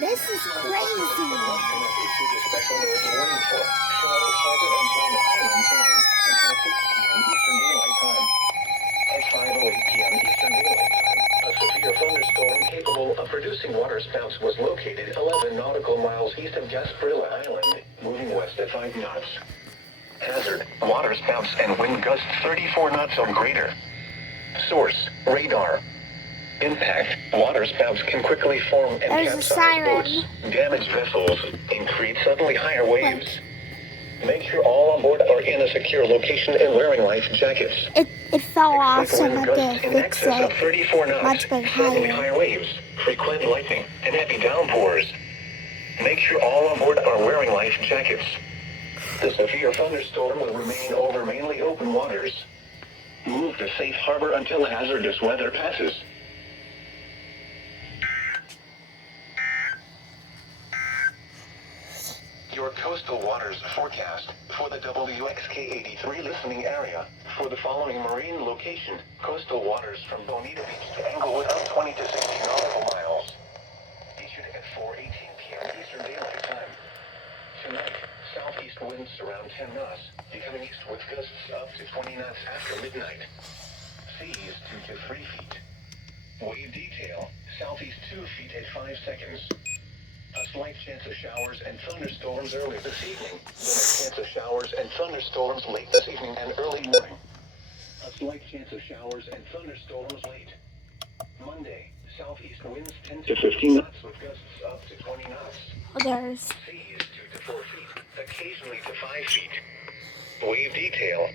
This is crazy. Producing water spouts was located 11 nautical miles east of Gasparilla Island, moving west at 5 knots. Hazard: water spouts and wind gusts 34 knots or greater. Source: radar. Impact: water spouts can quickly form and There's a capsize siren. boats, damage vessels, and create suddenly higher waves. Make sure all on board are in a secure location and wearing life jackets. It fell off, Expect so wind I gusts had to in fix excess of it. 34 knots, Much bit suddenly higher. higher waves, frequent lightning, and heavy downpours. Make sure all on board are wearing life jackets. The severe thunderstorm will remain over mainly open waters. Move to safe harbor until hazardous weather passes. Your coastal waters forecast for the WXK-83 listening area. For the following marine location, coastal waters from Bonita Beach to Englewood up 20 to 60 nautical miles. Issued at 4:18 p.m. Eastern Daylight Time. Tonight, southeast winds around 10 knots, becoming east with gusts up to 20 knots after midnight. Seas 2 to 3 feet. Wave detail, southeast 2 feet at 5 seconds. A slight chance of showers and thunderstorms early this evening. Then a chance of showers and thunderstorms late this evening and early morning. A slight chance of showers and thunderstorms late. Monday, southeast winds 10 to 15 knots with gusts up to 20 knots. There's Seas 2 to 4 feet, occasionally to 5 feet. Wave detail.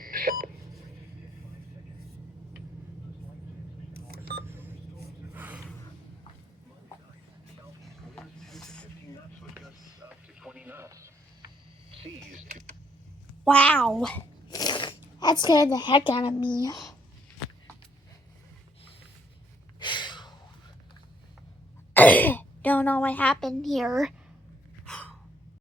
wow. That scared the heck out of me. Don't know what happened here.